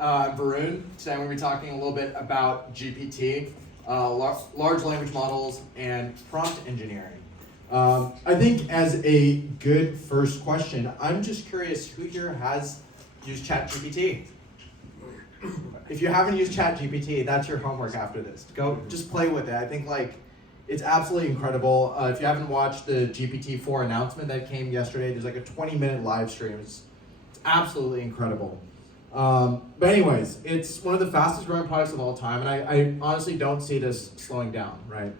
I'm Varun. Today I'm going to be talking a little bit about GPT, large language models, and prompt engineering. I think as a good first question, I'm just curious who here has used ChatGPT? If you haven't used ChatGPT, that's your homework after this. Go just play with it. I think it's absolutely incredible. If you haven't watched the GPT-4 announcement that came yesterday, there's like a 20-minute live stream. It's absolutely incredible. But anyways, it's one of the fastest growing products of all time, and I honestly don't see this slowing down, right?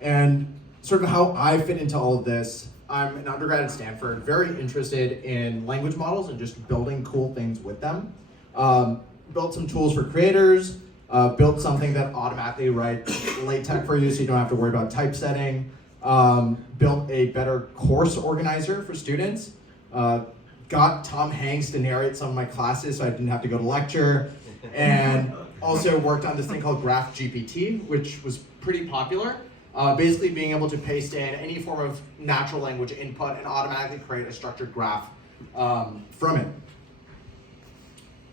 And sort of how I fit into all of this, I'm an undergrad at Stanford, very interested in language models and just building cool things with them. Built some tools for creators, built something that automatically writes LaTeX for you so you don't have to worry about typesetting, built a better course organizer for students, got Tom Hanks to narrate some of my classes so I didn't have to go to lecture, and also worked on this thing called GraphGPT, which was pretty popular. Basically being able to paste in any form of natural language input and automatically create a structured graph from it.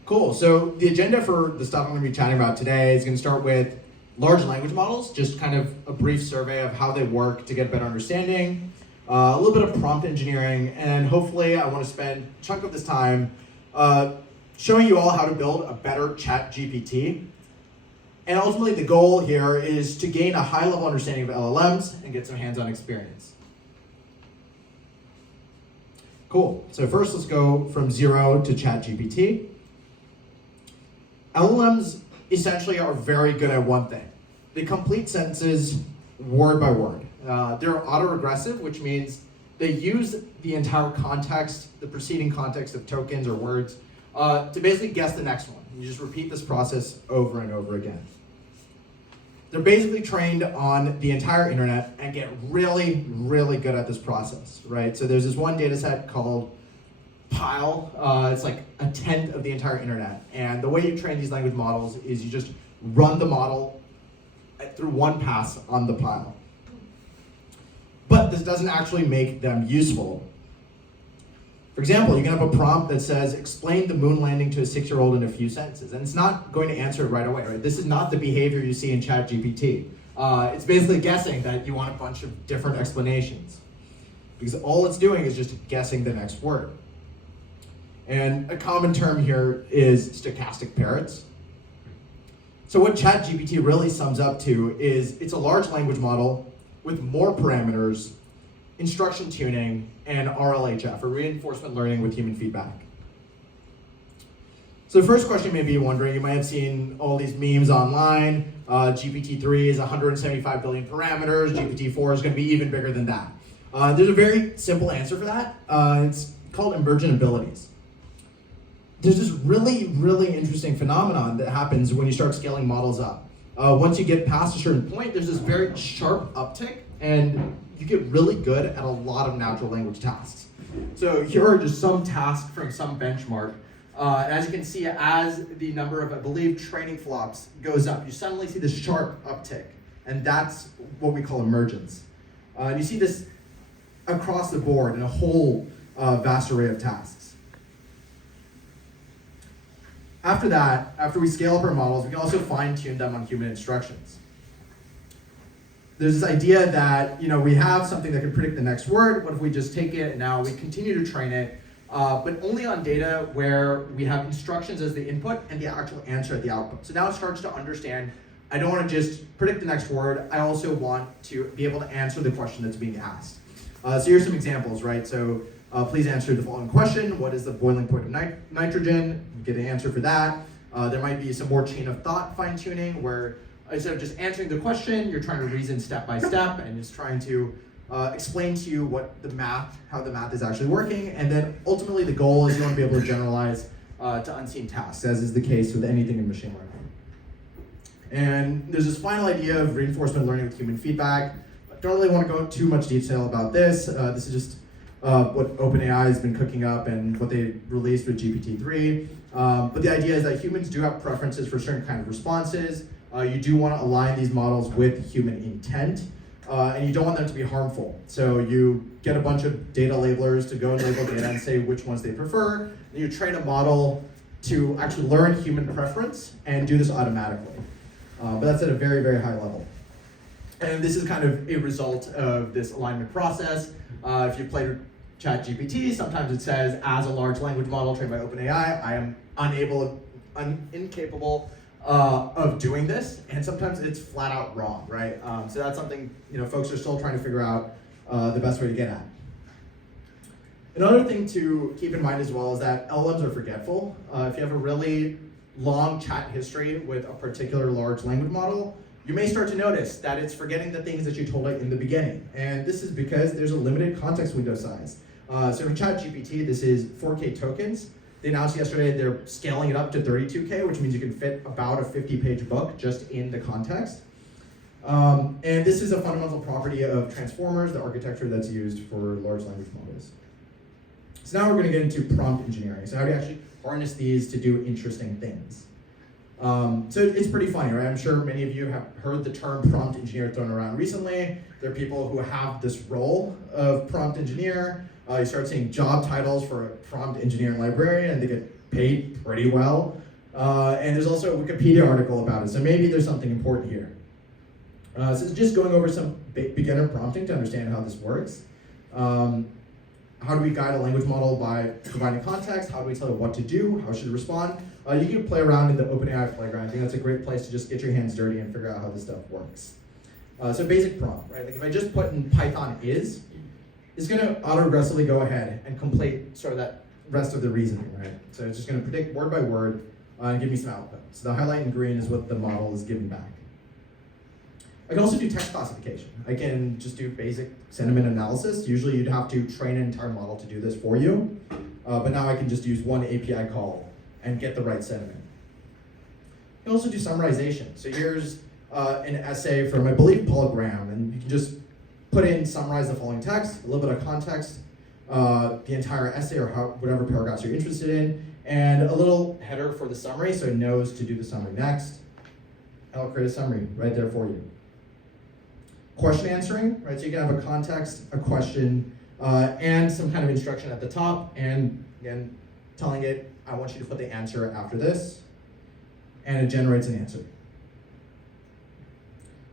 Cool, so the agenda for the stuff I'm going to be chatting about today is going to start with large language models, just kind of a brief survey of how they work to get a better understanding, a little bit of prompt engineering, and hopefully I want to spend a chunk of this time showing you all how to build a better ChatGPT. And ultimately the goal here is to gain a high-level understanding of LLMs and get some hands-on experience. Cool, so first let's go from zero to ChatGPT. LLMs essentially are very good at one thing. They complete sentences word by word. They're autoregressive, which means they use the entire context, the preceding context of tokens or words, to basically guess the next one. You just repeat this process over and over again. They're basically trained on the entire internet and get really, really good at this process, right? So there's this one data set called Pile. It's like a tenth of the entire internet. And the way you train these language models is you just run the model through one pass on the Pile. But this doesn't actually make them useful. For example, you can have a prompt that says, explain the moon landing to a 6-year-old in a few sentences. And it's not going to answer it right away, right? This is not the behavior you see in ChatGPT. It's basically guessing that you want a bunch of different explanations. Because all it's doing is just guessing the next word. And a common term here is stochastic parrots. So what ChatGPT really sums up to is it's a large language model with more parameters, instruction tuning, and RLHF, or reinforcement learning with human feedback. So the first question you may be wondering, you might have seen all these memes online. GPT-3 is 175 billion parameters. GPT-4 is going to be even bigger than that. There's a very simple answer for that. It's called emergent abilities. There's this really, really interesting phenomenon that happens when you start scaling models up. Once you get past a certain point, there's this very sharp uptick, and you get really good at a lot of natural language tasks. So here are just some tasks from some benchmark. And as you can see, as the number of, I believe, training flops goes up, you suddenly see this sharp uptick. And that's what we call emergence. And you see this across the board in a whole vast array of tasks. After that, after we scale up our models, we can also fine-tune them on human instructions. There's this idea that we have something that can predict the next word. What if we just take it and now we continue to train it, but only on data where we have instructions as the input and the actual answer at the output. So now it starts to understand, I don't want to just predict the next word, I also want to be able to answer the question that's being asked. So here's some examples, right? So please answer the following question. What is the boiling point of nitrogen? You get an answer for that. There might be some more chain of thought fine-tuning where instead of just answering the question, you're trying to reason step by step and just trying to explain to you how the math is actually working. And then ultimately the goal is you want to be able to generalize to unseen tasks, as is the case with anything in machine learning. And there's this final idea of reinforcement learning with human feedback. I don't really want to go into too much detail about this. This is just what OpenAI has been cooking up and what they released with GPT-3. But the idea is that humans do have preferences for certain kind of responses. You do want to align these models with human intent, and you don't want them to be harmful. So you get a bunch of data labelers to go and label data and say which ones they prefer, and you train a model to actually learn human preference and do this automatically. But that's at a very, very high level. And this is kind of a result of this alignment process. If you've played with ChatGPT, sometimes it says, as a large language model trained by OpenAI, I am incapable of doing this, and sometimes it's flat out wrong, right? So that's something folks are still trying to figure out the best way to get at. Another thing to keep in mind as well is that LLMs are forgetful. If you have a really long chat history with a particular large language model, you may start to notice that it's forgetting the things that you told it in the beginning. And this is because there's a limited context window size. So in ChatGPT, this is 4K tokens. They announced yesterday they're scaling it up to 32K, which means you can fit about a 50-page book just in the context. And this is a fundamental property of transformers, the architecture that's used for large language models. So now we're going to get into prompt engineering. So how do you actually harness these to do interesting things? So it's pretty funny, right? I'm sure many of you have heard the term prompt engineer thrown around recently. There are people who have this role of prompt engineer. You start seeing job titles for a prompt engineering librarian, and they get paid pretty well. And there's also a Wikipedia article about it, so maybe there's something important here. So it's just going over some beginner prompting to understand how this works. How do we guide a language model by providing context? How do we tell it what to do? How should it respond? You can play around in the OpenAI playground. I think that's a great place to just get your hands dirty and figure out how this stuff works. So basic prompt, right? Like if I just put in Python is, it's gonna auto-aggressively go ahead and complete sort of that rest of the reasoning, right? So it's just gonna predict word by word and give me some output. So the highlight in green is what the model is giving back. I can also do text classification. I can just do basic sentiment analysis. Usually you'd have to train an entire model to do this for you, but now I can just use one API call and get the right sentiment. I can also do summarization. So here's an essay from, I believe, Paul Graham, and you can just put in, summarize the following text, a little bit of context, the entire essay or whatever paragraphs you're interested in, and a little header for the summary so it knows to do the summary next. I'll create a summary right there for you. Question answering, right? So you can have a context, a question, and some kind of instruction at the top, and again, telling it, I want you to put the answer after this, and it generates an answer.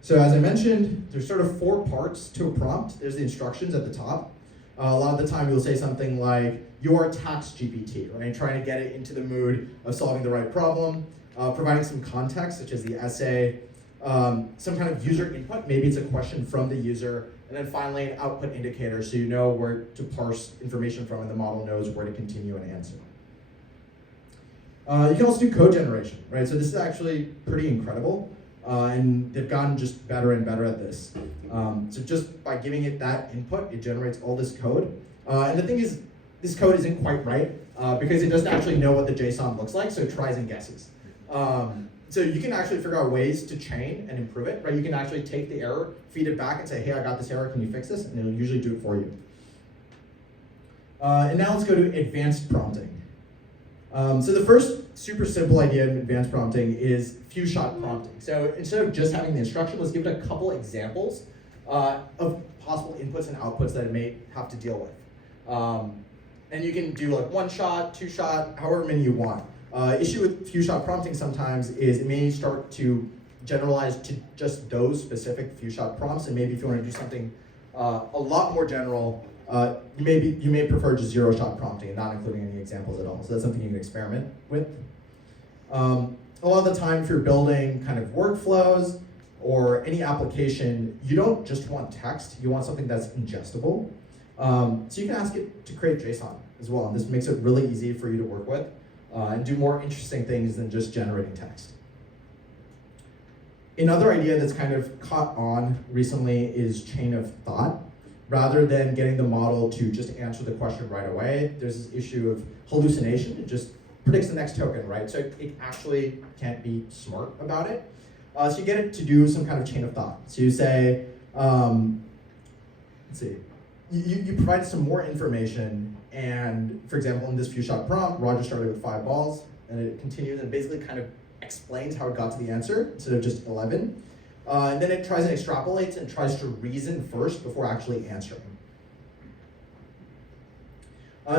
So as I mentioned, there's sort of 4 parts to a prompt. There's the instructions at the top. A lot of the time you'll say something like, your tax GPT, right? Trying to get it into the mood of solving the right problem, providing some context, such as the essay, some kind of user input, maybe it's a question from the user, and then finally an output indicator so you know where to parse information from and the model knows where to continue and answer. You can also do code generation, right? So this is actually pretty incredible, and they've gotten just better and better at this. So just by giving it that input, it generates all this code. And the thing is, this code isn't quite right because it doesn't actually know what the JSON looks like, so it tries and guesses. So you can actually figure out ways to chain and improve it, right? You can actually take the error, feed it back and say, hey, I got this error, can you fix this? And it'll usually do it for you. And now let's go to advanced prompting. So the first super simple idea in advanced prompting is few-shot prompting. So instead of just having the instruction, let's give it a couple examples of possible inputs and outputs that it may have to deal with. And you can do like 1-shot, 2-shot, however many you want. Issue with few-shot prompting sometimes is it may start to generalize to just those specific few-shot prompts, and maybe if you want to do something a lot more general, you may prefer just 0-shot prompting and not including any examples at all. So that's something you can experiment with. A lot of the time, if you're building kind of workflows or any application, you don't just want text, you want something that's ingestible. So you can ask it to create JSON as well, and this makes it really easy for you to work with and do more interesting things than just generating text. Another idea that's kind of caught on recently is chain of thought. Rather than getting the model to just answer the question right away, there's this issue of hallucination. It just predicts the next token, right? So it actually can't be smart about it. So you get it to do some kind of chain of thought. So you say, let's see, you provide some more information, and for example, in this few-shot prompt, Roger started with 5 balls, and it continues and basically kind of explains how it got to the answer instead of just 11. And then it tries and extrapolates and tries to reason first before actually answering.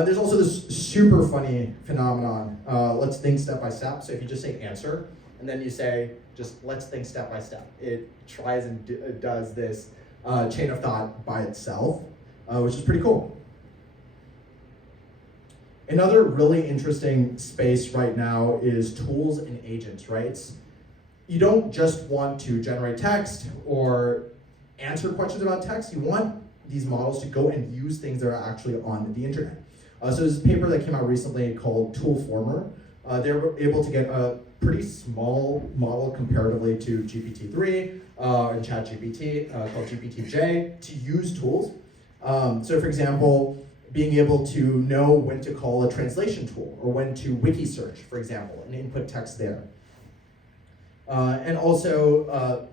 There's also this super funny phenomenon, let's think step by step. So if you just say answer, and then you say, just let's think step by step, it tries and does this chain of thought by itself, which is pretty cool. Another really interesting space right now is tools and agents, right? You don't just want to generate text or answer questions about text, you want these models to go and use things that are actually on the internet. So there's a paper that came out recently called Toolformer. They were able to get a pretty small model comparatively to GPT-3 and ChatGPT called GPT-J to use tools. So for example, being able to know when to call a translation tool or when to wiki search, for example, and input text there. And also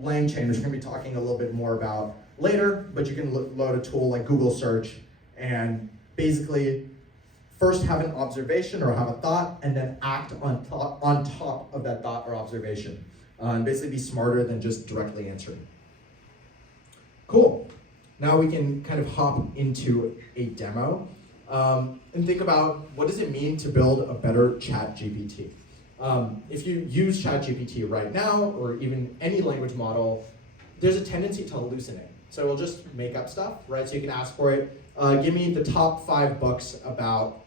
LangChain, which we're going to be talking a little bit more about later, but you can load a tool like Google Search and basically first have an observation or have a thought and then act on top of that thought or observation. And basically be smarter than just directly answering. Cool. Now we can kind of hop into a demo and think about what does it mean to build a better ChatGPT. If you use ChatGPT right now, or even any language model, there's a tendency to hallucinate. So we'll just make up stuff, right? So you can ask for it, give me the top 5 books about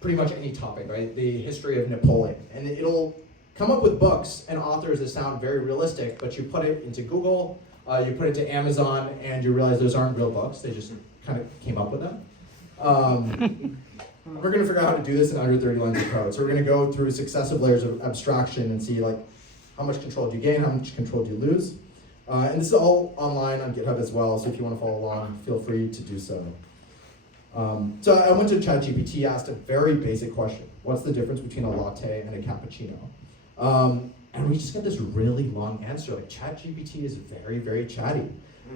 pretty much any topic, right? The history of Napoleon. And it'll come up with books and authors that sound very realistic, but you put it into Google, you put it to Amazon, and you realize those aren't real books. They just kind of came up with them. We're going to figure out how to do this in under 30 lines of code. So we're going to go through successive layers of abstraction and see like how much control do you gain, how much control do you lose. And this is all online on GitHub as well, so if you want to follow along, feel free to do so. So I went to ChatGPT, asked a very basic question. What's the difference between a latte and a cappuccino? And we just got this really long answer. Like ChatGPT is very, very chatty.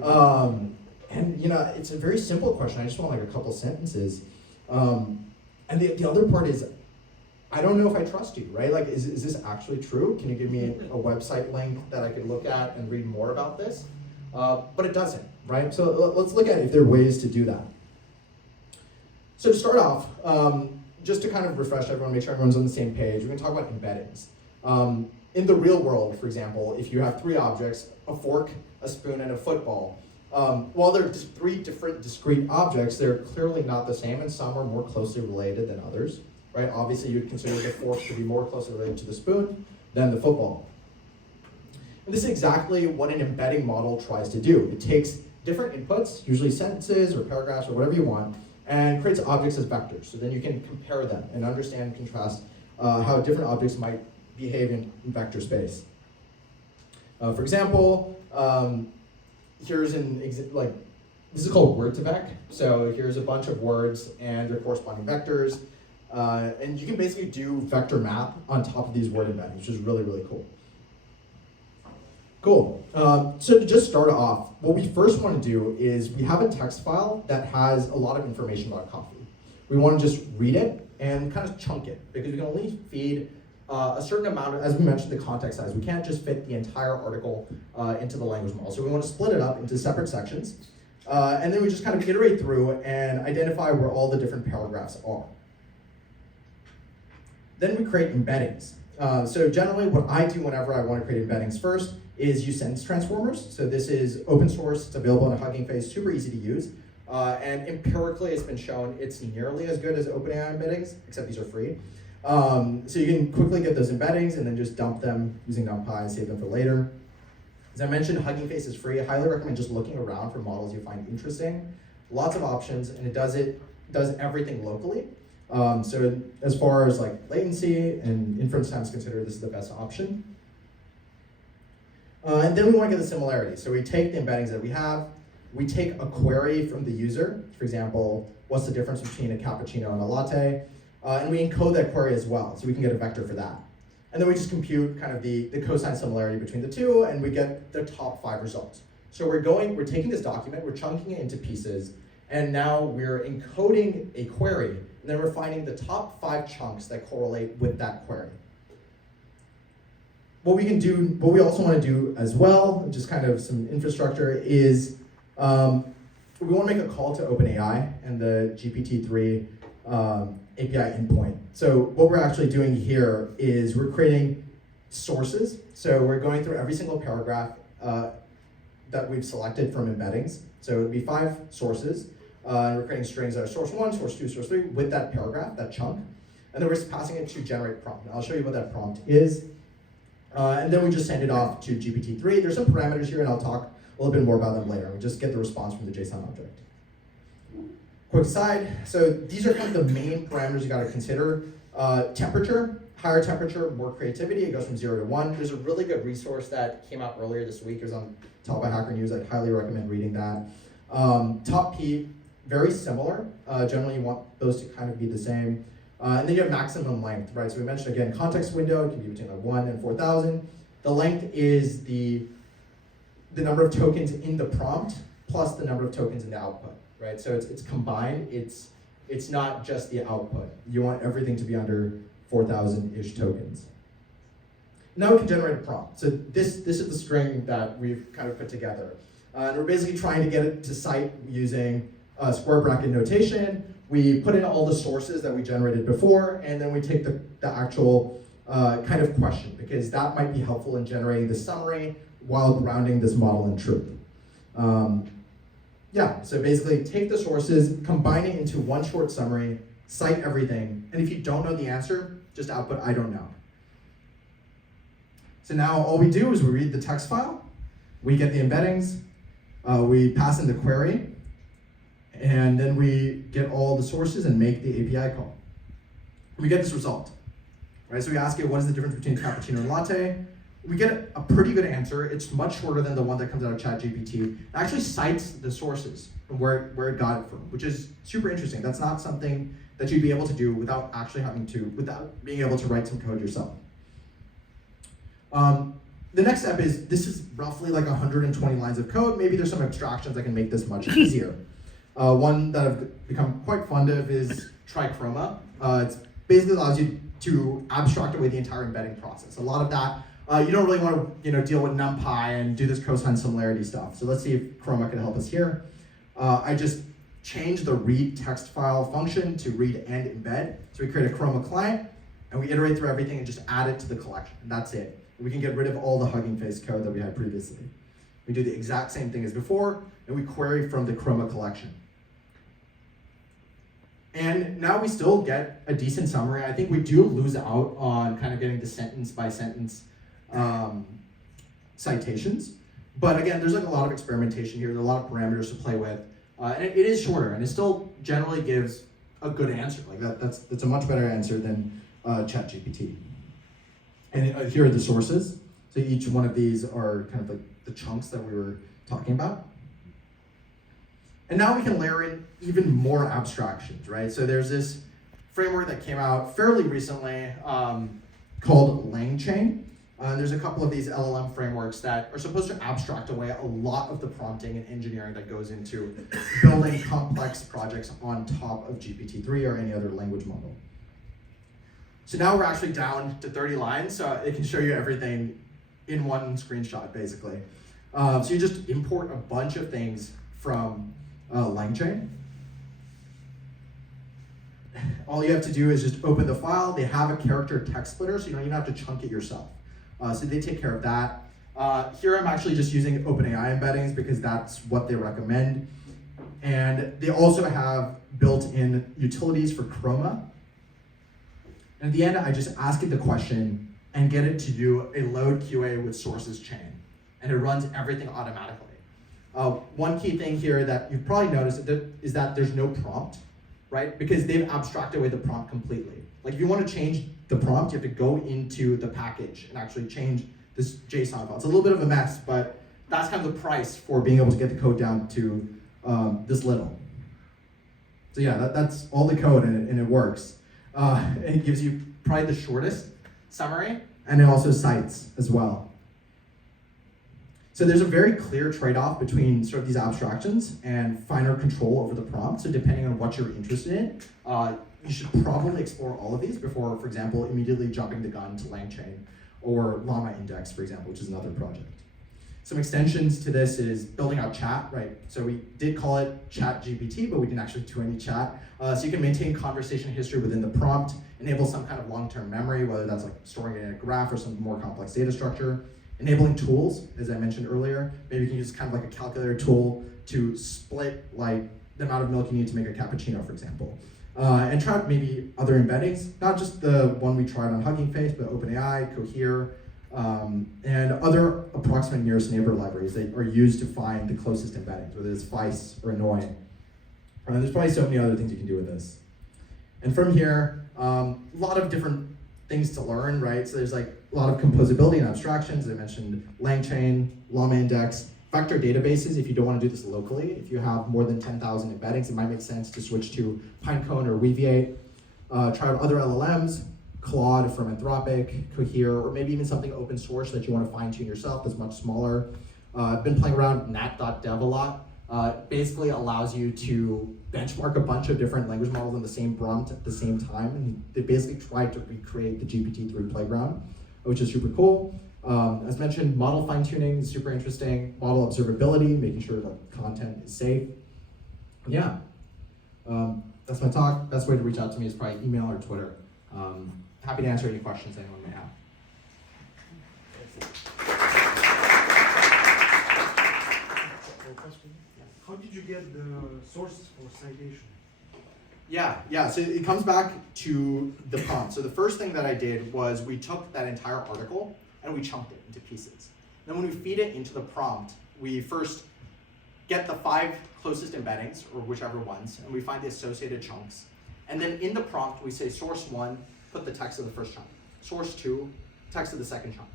And you know, it's a very simple question. I just want like a couple sentences. And the other part is, I don't know if I trust you, right? Like, is this actually true? Can you give me a website link that I could look at and read more about this? But it doesn't, right? So let's look at if there are ways to do that. So to start off, just to kind of refresh everyone, make sure everyone's on the same page, we're gonna talk about embeddings. In the real world, for example, if you have 3 objects, a fork, a spoon, and a football, while they're just 3 different discrete objects, they're clearly not the same, and some are more closely related than others, right? Obviously, you'd consider the fork to be more closely related to the spoon than the football. And this is exactly what an embedding model tries to do. It takes different inputs, usually sentences or paragraphs or whatever you want, and creates objects as vectors. So then you can compare them and understand and contrast how different objects might behave in vector space. For example, here's this is called word2vec. So here's a bunch of words and their corresponding vectors. And you can basically do vector map on top of these word embeddings, which is really, really cool. Cool. So to just start off, what we first want to do is we have a text file that has a lot of information about coffee. We want to just read it and kind of chunk it, because we can only feed a certain amount of, as we mentioned, the context size. We can't just fit the entire article into the language model. So we want to split it up into separate sections. And then we just kind of iterate through and identify where all the different paragraphs are. Then we create embeddings. So generally what I do whenever I want to create embeddings first is use sentence transformers. So this is open source, it's available in Hugging Face, super easy to use. And empirically it's been shown it's nearly as good as OpenAI embeddings, except these are free. So you can quickly get those embeddings and then just dump them using NumPy and save them for later. As I mentioned, Hugging Face is free. I highly recommend just looking around for models you find interesting. Lots of options, and it does everything locally. So as far as like latency and inference time is considered, this is the best option. And then we want to get the similarity. So we take the embeddings that we have, we take a query from the user. For example, what's the difference between a cappuccino and a latte? And we encode that query as well, so we can get a vector for that. And then we just compute kind of the cosine similarity between the two, and we get the top 5 results. So we're taking this document, we're chunking it into pieces, and now we're encoding a query, and then we're finding the top 5 chunks that correlate with that query. What we also want to do as well, just kind of some infrastructure, is we want to make a call to OpenAI and the GPT-3 API endpoint. So what we're actually doing here is we're creating sources. So we're going through every single paragraph that we've selected from embeddings. So it would be 5 sources. And we're creating strings that are source 1, source 2, source 3 with that paragraph, that chunk. And then we're just passing it to generate prompt. And I'll show you what that prompt is. And then we just send it off to GPT-3. There's some parameters here, and I'll talk a little bit more about them later. We just get the response from the JSON object. Quick aside, so these are kind of the main parameters you gotta consider. Temperature, higher temperature, more creativity. It goes from 0 to 1. There's a really good resource that came out earlier this week. It was on Top by Hacker News. I'd highly recommend reading that. Top P, very similar. Generally, you want those to kind of be the same. And then you have maximum length, right? So we mentioned again, context window, it can be between like 1 and 4,000. The length is the number of tokens in the prompt plus the number of tokens in the output, right? So it's combined, it's not just the output. You want everything to be under 4,000-ish tokens. Now we can generate a prompt. So this is the string that we've kind of put together. And we're basically trying to get it to cite using square bracket notation. We put in all the sources that we generated before, and then we take the actual kind of question, because that might be helpful in generating the summary while grounding this model in truth. Yeah, so basically take the sources, combine it into one short summary, cite everything, and if you don't know the answer, just output I don't know. So now all we do is we read the text file, we get the embeddings, we pass in the query, and then we get all the sources and make the API call. We get this result, right? So we ask it, what is the difference between cappuccino and latte? We get a pretty good answer. It's much shorter than the one that comes out of ChatGPT. It actually cites the sources from where it got it from, which is super interesting. That's not something that you'd be able to do without being able to write some code yourself. The next step is, this is roughly like 120 lines of code. Maybe there's some abstractions that can make this much easier. One that I've become quite fond of is trichroma. It basically allows you to abstract away the entire embedding process. A lot of that, you don't really want to deal with NumPy and do this cosine similarity stuff. So let's see if Chroma can help us here. I just changed the read text file function to read and embed. So we create a Chroma client, and we iterate through everything and just add it to the collection, and that's it. We can get rid of all the Hugging Face code that we had previously. We do the exact same thing as before, and we query from the Chroma collection. And now we still get a decent summary. I think we do lose out on kind of getting the sentence by sentence citations. But again, there's like a lot of experimentation here. There's a lot of parameters to play with. And it is shorter, and it still generally gives a good answer. Like that's a much better answer than ChatGPT. And here are the sources. So each one of these are kind of like the chunks that we were talking about. And now we can layer in even more abstractions, right? So there's this framework that came out fairly recently called LangChain. There's a couple of these LLM frameworks that are supposed to abstract away a lot of the prompting and engineering that goes into building complex projects on top of GPT-3 or any other language model. So now we're actually down to 30 lines, so it can show you everything in one screenshot, basically. So you just import a bunch of things from LangChain. All you have to do is just open the file. They have a character text splitter, so you don't even have to chunk it yourself. So they take care of that. Here I'm actually just using OpenAI embeddings because that's what they recommend. And they also have built-in utilities for Chroma. And at the end, I just ask it the question and get it to do a load QA with sources chain. And it runs everything automatically. One key thing here that you've probably noticed is that there's no prompt, right? Because they've abstracted away the prompt completely. Like if you want to change the prompt, you have to go into the package and actually change this JSON file. It's a little bit of a mess, but that's kind of the price for being able to get the code down to this little. So yeah, that's all the code and it works. And it gives you probably the shortest summary, and it also cites as well. So there's a very clear trade-off between sort of these abstractions and finer control over the prompt. So depending on what you're interested in, you should probably explore all of these before, for example, immediately jumping the gun to LangChain or Llama Index, for example, which is another project. Some extensions to this is building out chat, right? So we did call it ChatGPT, but we didn't actually do any chat. So you can maintain conversation history within the prompt, enable some kind of long-term memory, whether that's like storing it in a graph or some more complex data structure. Enabling tools, as I mentioned earlier, maybe you can use kind of like a calculator tool to split like the amount of milk you need to make a cappuccino, for example. And try out maybe other embeddings, not just the one we tried on Hugging Face, but OpenAI, Cohere, and other approximate nearest neighbor libraries that are used to find the closest embeddings, whether it's Vice or Annoy. And there's probably so many other things you can do with this. And from here, a lot of different things to learn, right? So there's like a lot of composability and abstractions. I mentioned LangChain, Llama Index, vector databases if you don't want to do this locally. If you have more than 10,000 embeddings, it might make sense to switch to Pinecone or Weaviate. Try out other LLMs, Claude from Anthropic, Cohere, or maybe even something open source that you want to fine tune yourself that's much smaller. I've been playing around nat.dev a lot. Basically allows you to benchmark a bunch of different language models in the same prompt at the same time, and they basically tried to recreate the GPT-3 playground, which is super cool. As mentioned, model fine-tuning is super interesting. Model observability, making sure that content is safe. Yeah, that's my talk. Best way to reach out to me is probably email or Twitter. Happy to answer any questions anyone may have. How did you get the sources for citation? Yeah, so it comes back to the prompt. So the first thing that I did was we took that entire article and we chunked it into pieces. Then when we feed it into the prompt, we first get the 5 closest embeddings, or whichever ones, and we find the associated chunks. And then in the prompt, we say source 1, put the text of the first chunk. Source 2, text of the second chunk,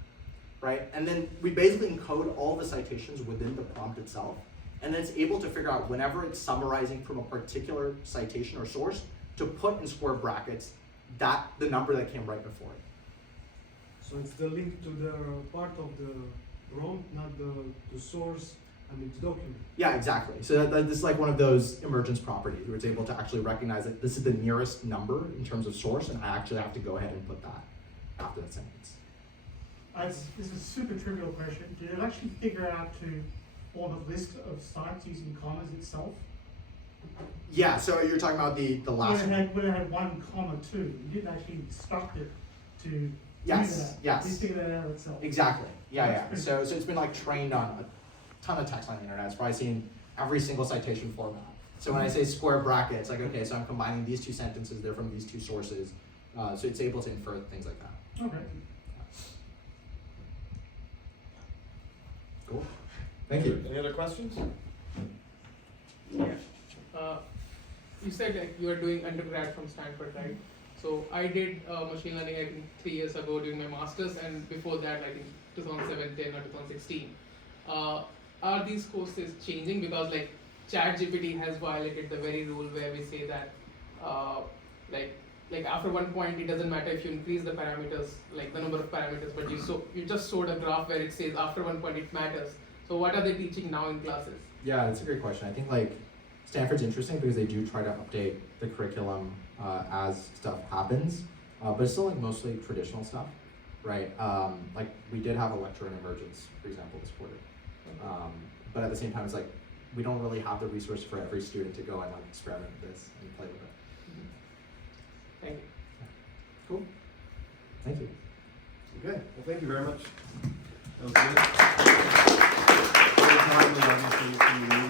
right? And then we basically encode all the citations within the prompt itself. And then it's able to figure out whenever it's summarizing from a particular citation or source to put in square brackets the number that came right before it. So it's the link to the part of the prompt, not the source and its document. Yeah, exactly. So this is like one of those emergence properties where it's able to actually recognize that this is the nearest number in terms of source, and I actually have to go ahead and put that after that sentence. This is a super trivial question. Did it actually figure out to all the list of sites using commas itself? Yeah, so you're talking about the last one. When it had 1, 2, you didn't actually instruct it to do Yes, that. yes. It figured that out itself. Exactly. Yeah. That's So it's been like trained on a ton of text on the internet. It's probably seen every single citation format. So when I say square bracket, it's like, okay, so I'm combining these 2 sentences, they're from these 2 sources. So it's able to infer things like that. Okay. Cool. Thank you. Any other questions? Yeah. You said like you are doing undergrad from Stanford, right? So I did machine learning I think 3 years ago during my masters, and before that I think 2017 or 2016. Are these courses changing because like ChatGPT has violated the very rule where we say that like after one point it doesn't matter if you increase the parameters, like the number of parameters, but you just showed a graph where it says after one point it matters. So what are they teaching now in classes? Yeah, that's a great question. I think like Stanford's interesting because they do try to update the curriculum as stuff happens, but it's still like mostly traditional stuff, right? Like we did have a lecture in emergence, for example, this quarter. But at the same time, it's like we don't really have the resource for every student to go and like experiment with this and play with it. Thank you. Cool. Thank you. Okay, well, thank you very much. That was good. Very timely, obviously,